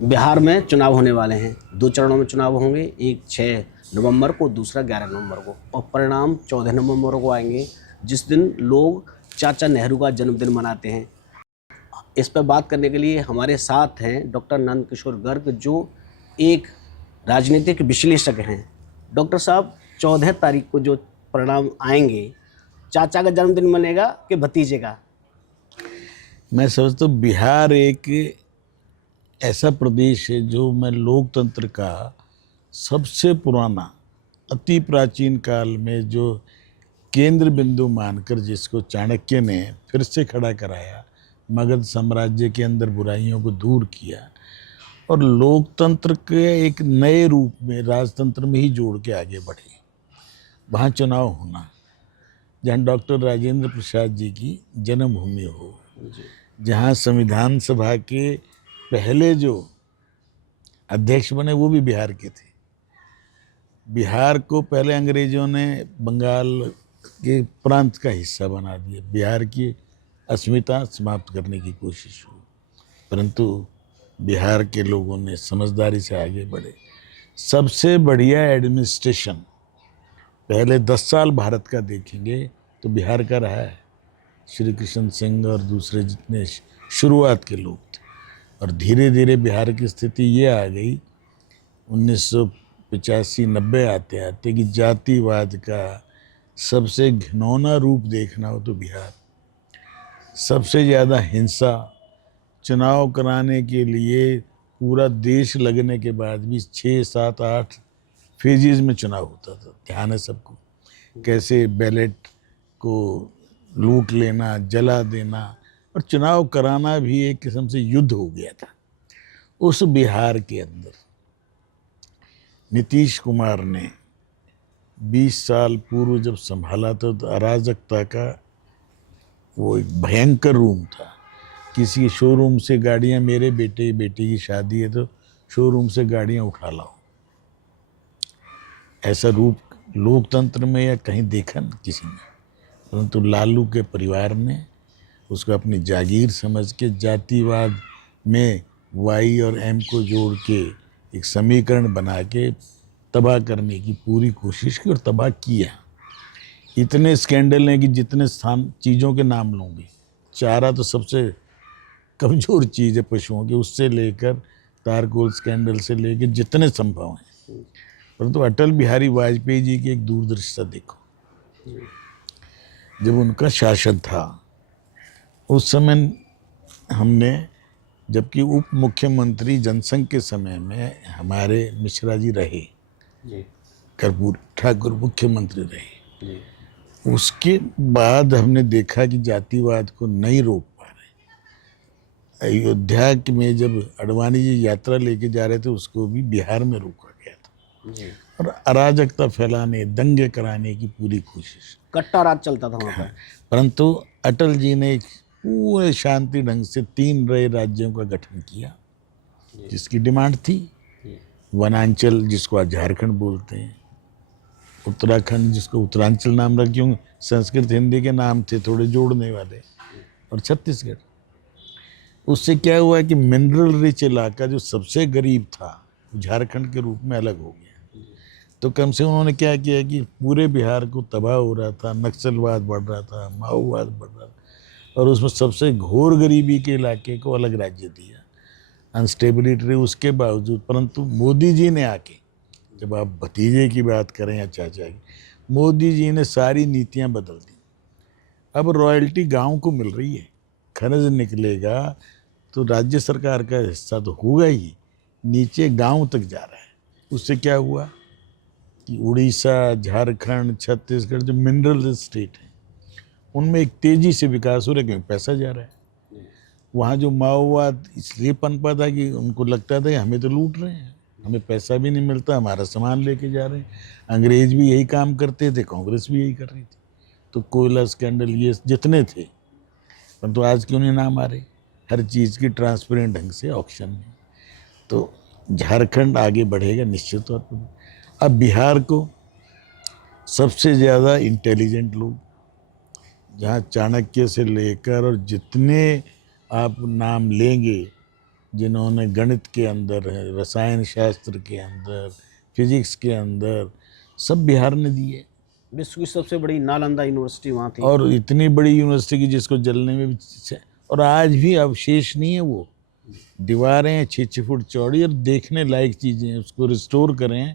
बिहार में चुनाव होने वाले हैं। 2 चरणों में चुनाव होंगे, एक 6 नवंबर को, दूसरा 11 नवंबर को, और परिणाम 14 नवंबर को आएंगे, जिस दिन लोग चाचा नेहरू का जन्मदिन मनाते हैं। इस पर बात करने के लिए हमारे साथ हैं डॉक्टर नंद किशोर गर्ग, जो एक राजनीतिक विश्लेषक हैं। डॉक्टर साहब, 14 तारीख को जो परिणाम आएंगे, चाचा का जन्मदिन मनेगा कि भतीजे का? मैं समझता हूँ बिहार एक ऐसा प्रदेश है जो मैं लोकतंत्र का सबसे पुराना, अति प्राचीन काल में जो केंद्र बिंदु मानकर जिसको चाणक्य ने फिर से खड़ा कराया, मगध साम्राज्य के अंदर बुराइयों को दूर किया और लोकतंत्र के एक नए रूप में राजतंत्र में ही जोड़ के आगे बढ़े। वहाँ चुनाव होना, जहाँ डॉक्टर राजेंद्र प्रसाद जी की जन्मभूमि हो, जहाँ संविधान सभा के पहले जो अध्यक्ष बने वो भी बिहार के थे। बिहार को पहले अंग्रेजों ने बंगाल के प्रांत का हिस्सा बना दिया, बिहार की अस्मिता समाप्त करने की कोशिश हुई, परंतु बिहार के लोगों ने समझदारी से आगे बढ़े। सबसे बढ़िया एडमिनिस्ट्रेशन पहले 10 साल भारत का देखेंगे तो बिहार का रहा है। श्री कृष्ण सिंह और दूसरे जितने शुरुआत के लोग थे, और धीरे धीरे बिहार की स्थिति ये आ गई 1985-90 आते आते कि जातिवाद का सबसे घिनौना रूप देखना हो तो बिहार। सबसे ज़्यादा हिंसा, चुनाव कराने के लिए पूरा देश लगने के बाद भी 6, 7, 8 फेजेस में चुनाव होता था। ध्यान है सबको, कैसे बैलेट को लूट लेना, जला देना, और चुनाव कराना भी एक किस्म से युद्ध हो गया था। उस बिहार के अंदर नीतीश कुमार ने 20 साल पूर्व जब संभाला तो अराजकता का वो एक भयंकर रूम था। किसी शोरूम से गाड़ियां, मेरे बेटे बेटी की शादी है तो शोरूम से गाड़ियां उठा लाओ, ऐसा रूप लोकतंत्र में या कहीं देखा न किसी ने। परंतु लालू के परिवार ने उसको अपनी जागीर समझ के जातिवाद में वाई और एम को जोड़ के एक समीकरण बना के तबाह करने की पूरी कोशिश की और तबाह किया। इतने स्कैंडल हैं कि जितने स्थान चीज़ों के नाम लूँगी, चारा तो सबसे कमज़ोर चीज़ है पशुओं की, उससे लेकर तारकोल स्कैंडल से लेकर जितने संभव हैं। परंतु अटल बिहारी वाजपेयी जी की एक दूरदर्शिता देखो, जब उनका शासन था उस समय हमने, जबकि उप मुख्यमंत्री जनसंघ के समय में हमारे मिश्रा जी रहे, कर्पूर ठाकुर मुख्यमंत्री रहे, उसके बाद हमने देखा कि जातिवाद को नहीं रोक पा रहे। अयोध्या में जब अडवाणी जी यात्रा लेके जा रहे थे उसको भी बिहार में रोका गया था, और अराजकता फैलाने, दंगे कराने की पूरी कोशिश, कट्टा राज चलता था वहाँ पर। परंतु अटल जी ने पूरे शांति ढंग से 3 नए राज्यों का गठन किया, जिसकी डिमांड थी वनांचल, जिसको आज झारखंड बोलते हैं, उत्तराखंड जिसको उत्तरांचल नाम रख, क्यों संस्कृत हिंदी के नाम थे थोड़े जोड़ने वाले, और छत्तीसगढ़। उससे क्या हुआ कि मिनरल रिच इलाका जो सबसे गरीब था झारखंड के रूप में अलग हो गया। तो कम से उन्होंने क्या किया कि पूरे बिहार को तबाह हो रहा था, नक्सलवाद बढ़ रहा था, माओवाद बढ़ रहा था, और उसमें सबसे घोर गरीबी के इलाके को अलग राज्य दिया, अनस्टेबिलिटी रही उसके बावजूद। परंतु मोदी जी ने आके, जब आप भतीजे की बात करें या चाचा की, मोदी जी ने सारी नीतियां बदल दी। अब रॉयल्टी गांव को मिल रही है, खर्च निकलेगा तो राज्य सरकार का हिस्सा तो होगा ही, नीचे गांव तक जा रहा है। उससे क्या हुआ कि उड़ीसा, झारखंड, छत्तीसगढ़ जो मिनरल स्टेट हैं उनमें एक तेजी से विकास हो रहा है, क्योंकि पैसा जा रहा है। वहाँ जो माओवाद इसलिए पनपा था कि उनको लगता था कि हमें तो लूट रहे हैं, हमें पैसा भी नहीं मिलता, हमारा सामान लेके जा रहे हैं। अंग्रेज भी यही काम करते थे, कांग्रेस भी यही कर रही थी। तो कोयला स्कैंडल ये जितने थे, परंतु आज क्यों नहीं नाम आ रहे, हर चीज़ की ट्रांसपेरेंट ढंग से ऑक्शन में। तो झारखंड आगे बढ़ेगा निश्चित तौर पर। अब बिहार को सबसे ज़्यादा इंटेलिजेंट लोग, जहाँ चाणक्य से लेकर और जितने आप नाम लेंगे जिन्होंने गणित के अंदर, रसायन शास्त्र के अंदर, फिजिक्स के अंदर, सब बिहार ने दिए। विश्व की सबसे बड़ी नालंदा यूनिवर्सिटी वहाँ थी। और इतनी बड़ी यूनिवर्सिटी की जिसको जलने में भी और आज भी अवशेष नहीं है। वो दीवारें हैं 6-6 फुट चौड़ी और देखने लायक चीज़ें हैं। उसको रिस्टोर करें,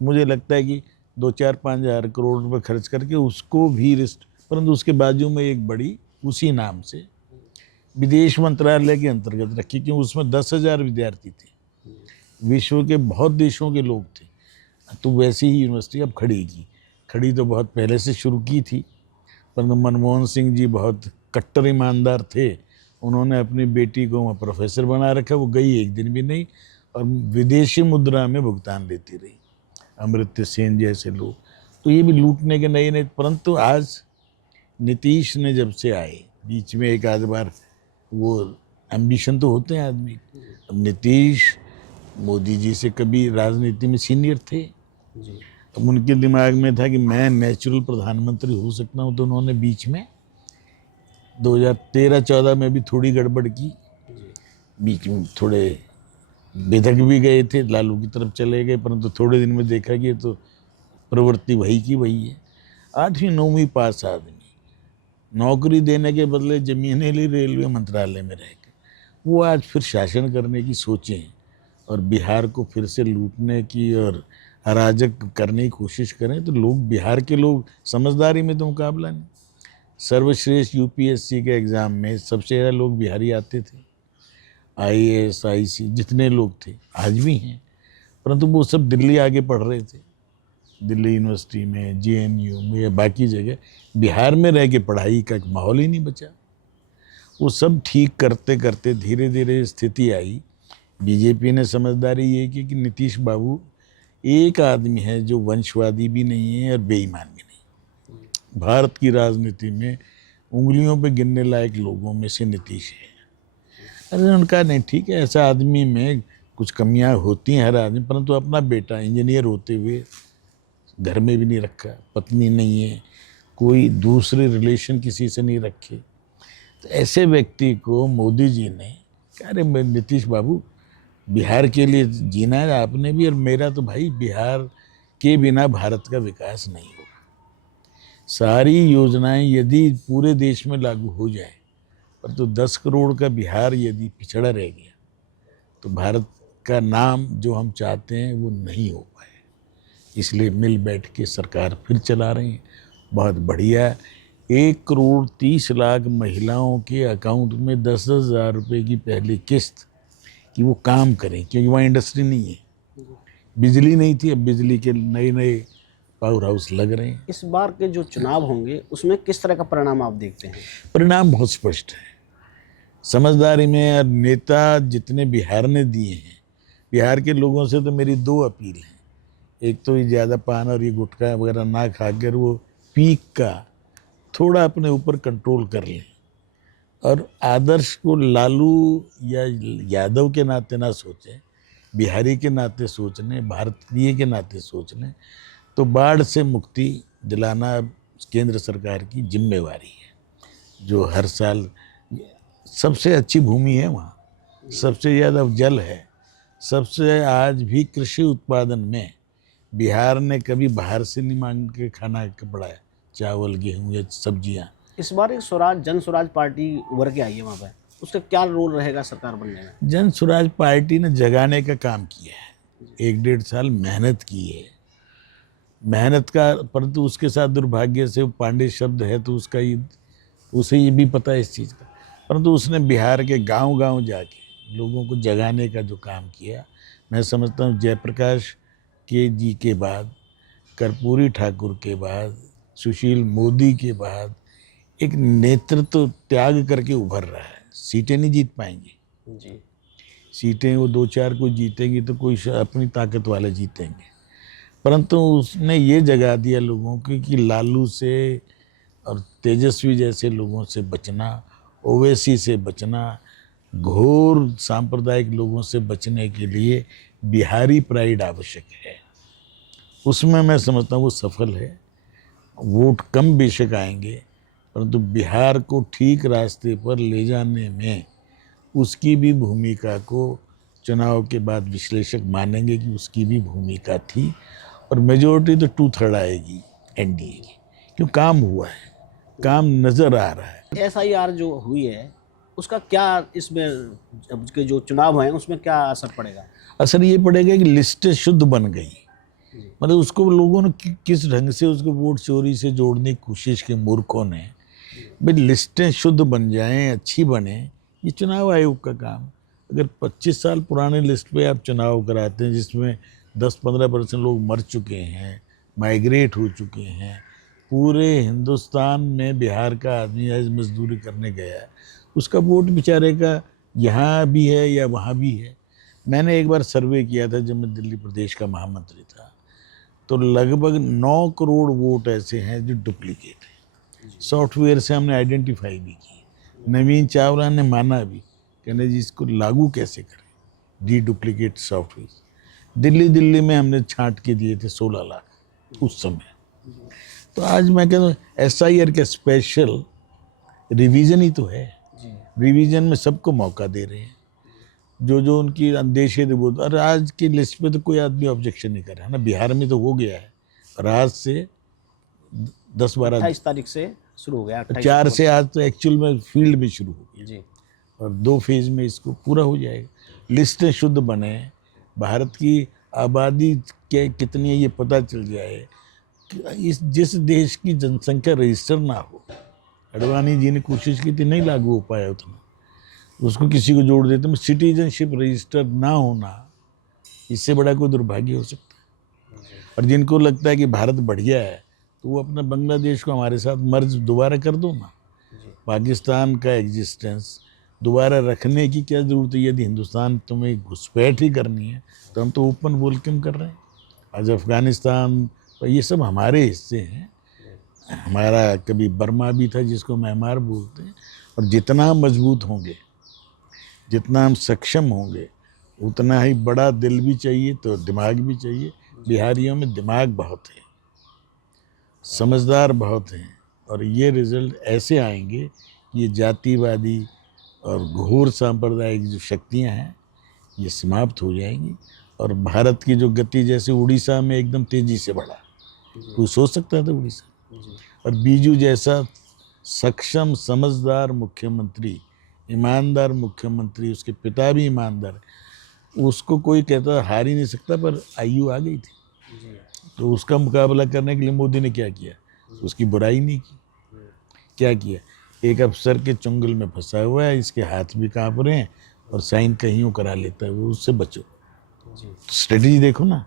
मुझे लगता है कि 2-4-5 हज़ार करोड़ रुपए खर्च करके उसको भी परंतु उसके बाजू में एक बड़ी उसी नाम से विदेश मंत्रालय के अंतर्गत रखी, क्योंकि उसमें 10,000 विद्यार्थी थे, विश्व के बहुत देशों के लोग थे। तो वैसी ही यूनिवर्सिटी अब खड़ी तो बहुत पहले से शुरू की थी, परंतु मनमोहन सिंह जी बहुत कट्टर ईमानदार थे। उन्होंने अपनी बेटी को वहाँ प्रोफेसर बना रखा, वो गई एक दिन भी नहीं और विदेशी मुद्रा में भुगतान लेती रही, अमृत्य सेन जैसे लोग। तो ये भी लूटने के नए, परंतु आज नीतीश ने जब से आए, बीच में एक आध बार वो एम्बिशन तो होते हैं आदमी। अब नीतीश मोदी जी से कभी राजनीति में सीनियर थे, अब उनके दिमाग में था कि मैं नेचुरल प्रधानमंत्री हो सकता हूँ। तो उन्होंने बीच में 2013-14 में भी थोड़ी गड़बड़ की, बीच में थोड़े बेधक भी गए थे, लालू की तरफ चले गए, परंतु थोड़े दिन में देखा कि तो प्रवृत्ति वही की वही है। 8वीं 9वीं पास आदमी नौकरी देने के बदले जमीनें ली रेलवे मंत्रालय में रह के, वो आज फिर शासन करने की सोचें और बिहार को फिर से लूटने की और अराजक करने की कोशिश करें, तो लोग, बिहार के लोग, समझदारी में तो मुकाबला नहीं। सर्वश्रेष्ठ यूपीएससी के एग्ज़ाम में सबसे ज़्यादा लोग बिहारी आते थे। आईएएस आईसी जितने लोग थे आज भी हैं, परंतु वो सब दिल्ली आगे पढ़ रहे थे, दिल्ली यूनिवर्सिटी में, जेएनयू में या बाकी जगह। बिहार में रह के पढ़ाई का एक माहौल ही नहीं बचा। वो सब ठीक करते करते धीरे धीरे स्थिति आई। बीजेपी ने समझदारी ये की कि नीतीश बाबू एक आदमी है जो वंशवादी भी नहीं है और बेईमान भी नहीं। भारत की राजनीति में उंगलियों पे गिनने लायक लोगों में से नीतीश है। अरे उनका नहीं, ठीक है, ऐसा आदमी में कुछ कमियां होती हैं हर आदमी, परंतु अपना बेटा इंजीनियर होते हुए घर में भी नहीं रखा, पत्नी नहीं है, कोई दूसरे रिलेशन किसी से नहीं रखे। तो ऐसे व्यक्ति को मोदी जी ने कहा, अरे नीतीश बाबू बिहार के लिए जीना है आपने भी, और मेरा तो भाई बिहार के बिना भारत का विकास नहीं होगा। सारी योजनाएं यदि पूरे देश में लागू हो जाए, पर तो 10 करोड़ का बिहार यदि पिछड़ा रह गया तो भारत का नाम जो हम चाहते हैं वो नहीं हो पाए। इसलिए मिल बैठ के सरकार फिर चला रहे हैं, बहुत बढ़िया। 1,30,00,000 महिलाओं के अकाउंट में 10-10 हज़ार रुपये की पहली किस्त कि वो काम करें, क्योंकि वहाँ इंडस्ट्री नहीं है, बिजली नहीं थी, अब बिजली के नए पावर हाउस लग रहे हैं। इस बार के जो चुनाव होंगे उसमें किस तरह का परिणाम आप देखते हैं? परिणाम बहुत स्पष्ट है। समझदारी में और नेता जितने बिहार ने दिए हैं, बिहार के लोगों से तो मेरी 2 अपील हैं। एक तो ये ज़्यादा पान और ये गुटखा वगैरह ना खाकर वो पीक का थोड़ा अपने ऊपर कंट्रोल कर लें, और आदर्श को लालू या यादव के नाते ना सोचें, बिहारी के नाते सोच लें, भारतीय के नाते सोच लें। तो बाढ़ से मुक्ति दिलाना केंद्र सरकार की जिम्मेवारी है, जो हर साल सबसे अच्छी भूमि है वहाँ, सबसे ज़्यादा जल है, सबसे आज भी कृषि उत्पादन में बिहार ने कभी बाहर से नहीं मांग के खाना पड़ाया, चावल, गेहूँ या सब्जियाँ। इस बार एक जन स्वराज पार्टी उभर के आई है वहाँ पर, उसका क्या रोल रहेगा सरकार बनने में? जन स्वराज पार्टी ने जगाने का काम किया है, 1-1.5 साल मेहनत की है, मेहनत का, परंतु उसके साथ दुर्भाग्य से पांडे शब्द है तो उसे ये भी पता है इस चीज़ का, परंतु उसने बिहार के गांव-गांव जाके लोगों को जगाने का जो काम किया, मैं समझता हूँ जयप्रकाश के जी के बाद, कर्पूरी ठाकुर के बाद, सुशील मोदी के बाद एक नेतृत्व त्याग करके उभर रहा है। सीटें नहीं जीत पाएंगे जी, सीटें वो 2-4 को जीतेंगी तो कोई अपनी ताकत वाले जीतेंगे, परंतु उसने ये जगा दिया लोगों को कि लालू से और तेजस्वी जैसे लोगों से बचना, ओवैसी से बचना, घोर सांप्रदायिक लोगों से बचने के लिए बिहारी प्राइड आवश्यक है। उसमें मैं समझता हूँ वो सफल है। वोट कम बेशक आएंगे, परंतु बिहार को ठीक रास्ते पर ले जाने में उसकी भी भूमिका को चुनाव के बाद विश्लेषक मानेंगे कि उसकी भी भूमिका थी, और मेजोरिटी तो 2/3 आएगी एनडीए की, क्यों काम हुआ है, काम नज़र आ रहा है। एसआईआर जो हुई है उसका क्या इसमें अब के जो चुनाव हैं उसमें क्या असर पड़ेगा? असर ये पड़ेगा कि लिस्टें शुद्ध बन गई, मतलब उसको लोगों ने किस ढंग से उसको वोट चोरी से जोड़ने की कोशिश की मूर्खों ने। भाई लिस्टें शुद्ध बन जाएं, अच्छी बने, ये चुनाव आयोग का काम। अगर 25 साल पुराने लिस्ट पे आप चुनाव कराते हैं जिसमें 10-15% लोग मर चुके हैं, माइग्रेट हो चुके हैं, पूरे हिंदुस्तान में बिहार का आदमी आज मजदूरी करने गया है, उसका वोट बेचारे का यहाँ भी है या वहाँ भी है। मैंने एक बार सर्वे किया था जब मैं दिल्ली प्रदेश का महामंत्री था, तो लगभग 9 करोड़ वोट ऐसे हैं जो डुप्लीकेट हैं। सॉफ्टवेयर से हमने आइडेंटिफाई भी की। नवीन चावला ने माना भी, कहने जी इसको लागू कैसे करें डी डुप्लीकेट सॉफ्टवेयर। दिल्ली में हमने छांट के दिए थे 16 लाख उस समय। तो आज मैं कहता हूँ एसआईआर का स्पेशल रिवीजन ही तो है, रिवीजन में सबको मौका दे रहे हैं, जो उनकी अंदेशे थे वो। और आज की लिस्ट पे तो कोई आदमी ऑब्जेक्शन नहीं कर रहा है ना, बिहार में तो हो गया है। और आज से 10-12 28 तारीख से शुरू हो गया, 4 से आज तो एक्चुअल में फील्ड में शुरू हो गया जी। और 2 फेज में इसको पूरा हो जाएगा। लिस्टें शुद्ध बने, भारत की आबादी के कितनी है ये पता चल जाए, इस जिस देश की जनसंख्या रजिस्टर ना हो, अडवाणी जी ने कोशिश की थी, नहीं लागू हो पाया उतना, उसको किसी को जोड़ देते हैं। सिटीजनशिप रजिस्टर ना होना, इससे बड़ा कोई दुर्भाग्य हो सकता है। और जिनको लगता है कि भारत बढ़िया है तो वो अपना बांग्लादेश को हमारे साथ मर्ज दोबारा कर दो ना। पाकिस्तान का एग्जिस्टेंस दोबारा रखने की क्या ज़रूरत है? यदि हिंदुस्तान तुम्हें घुसपैठ ही करनी है तो हम तो ओपन वॉर क्यों कर रहे हैं? आज अफ़गानिस्तान ये सब हमारे हिस्से हैं। हमारा कभी बर्मा भी था जिसको म्यांमार बोलते हैं। और जितना हम मजबूत होंगे, जितना हम सक्षम होंगे, उतना ही बड़ा दिल भी चाहिए तो दिमाग भी चाहिए। बिहारियों में दिमाग बहुत है, समझदार बहुत हैं, और ये रिजल्ट ऐसे आएंगे कि ये जातिवादी और घोर सांप्रदायिक जो शक्तियां हैं ये समाप्त हो जाएंगी। और भारत की जो गति जैसे उड़ीसा में एकदम तेजी से बढ़ा, कोई सोच सकता था उड़ीसा? और बीजू जैसा सक्षम समझदार मुख्यमंत्री, ईमानदार मुख्यमंत्री, उसके पिता भी ईमानदार है, उसको कोई कहता हार ही नहीं सकता। पर आयु आ गई थी, तो उसका मुकाबला करने के लिए मोदी ने क्या किया? उसकी बुराई नहीं की। क्या किया? एक अफसर के चुंगल में फंसा हुआ है, इसके हाथ भी कांप रहे हैं और साइन कहीं करा लेता है, वो उससे बचो। स्ट्रेटजी देखो ना,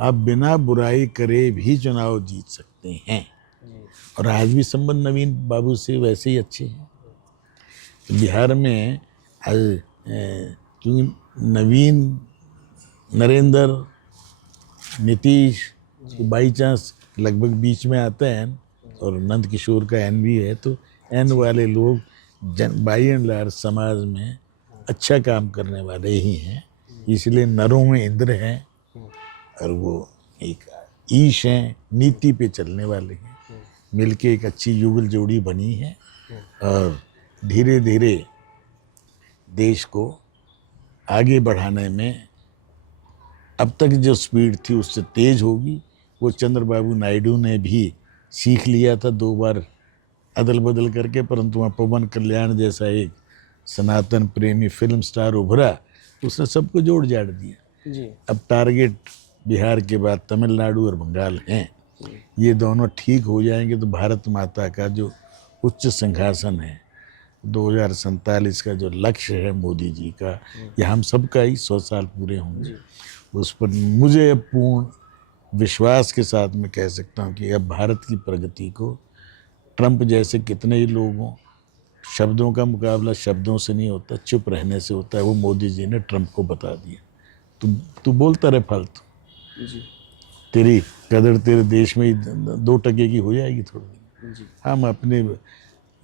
आप बिना बुराई करे भी चुनाव जीत सकते हैं। और आज भी संबंध नवीन बाबू से वैसे ही अच्छे हैं। तो बिहार में क्योंकि नवीन, नरेंद्र, नीतीश बाई चांस लगभग बीच में आता है, और नंद किशोर का एन भी है, तो एन वाले लोग बाई एंड लार्ज समाज में अच्छा काम करने वाले ही हैं। इसलिए नरों में इंद्र हैं और वो एक ईश हैं, नीति पे चलने वाले हैं। मिलके एक अच्छी युगल जोड़ी बनी है और धीरे धीरे देश को आगे बढ़ाने में अब तक जो स्पीड थी उससे तेज होगी। वो चंद्रबाबू नायडू ने भी सीख लिया था 2 बार अदल बदल करके, परंतु वहाँ पवन कल्याण जैसा एक सनातन प्रेमी फिल्म स्टार उभरा, उसने सबको जोड़ जाड़ दिया जी। अब टारगेट बिहार के बाद तमिलनाडु और बंगाल हैं। ये दोनों ठीक हो जाएंगे तो भारत माता का जो उच्च सिंहासन है 2047 का जो लक्ष्य है मोदी जी का, या हम सबका ही 100 साल पूरे होंगे, उस पर मुझे पूर्ण विश्वास के साथ मैं कह सकता हूँ कि अब भारत की प्रगति को ट्रंप जैसे कितने ही लोगों, शब्दों का मुकाबला शब्दों से नहीं होता, चुप रहने से होता है। वो मोदी जी ने ट्रंप को बता दिया। तू बोलता रहे फालतू जी, तेरी कदर तेरे देश में ही 2% की हो जाएगी थोड़ी। हम अपने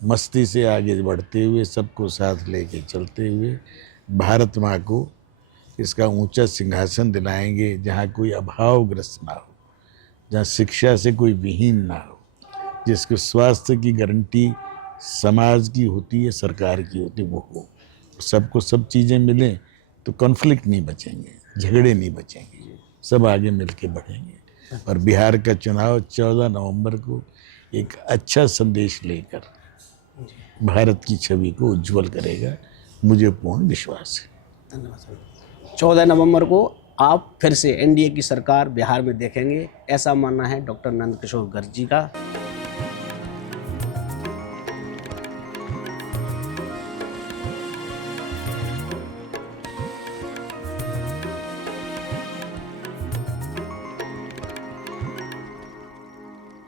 मस्ती से आगे बढ़ते हुए, सबको साथ लेके चलते हुए भारत माँ को इसका ऊंचा सिंहासन दिलाएंगे, जहाँ कोई अभावग्रस्त ना हो, जहाँ शिक्षा से कोई विहीन ना हो, जिसको स्वास्थ्य की गारंटी समाज की होती है, सरकार की होती है, वो हो। सबको सब चीज़ें मिलें तो कॉन्फ्लिक्ट नहीं बचेंगे, झगड़े नहीं बचेंगे, सब आगे मिल के बढ़ेंगे। और बिहार का चुनाव 14 नवंबर को एक अच्छा संदेश लेकर भारत की छवि को उज्जवल करेगा, मुझे पूर्ण विश्वास है। धन्यवाद सर। 14 नवंबर को आप फिर से एनडीए की सरकार बिहार में देखेंगे, ऐसा मानना है डॉक्टर नंदकिशोर गर्ग जी का।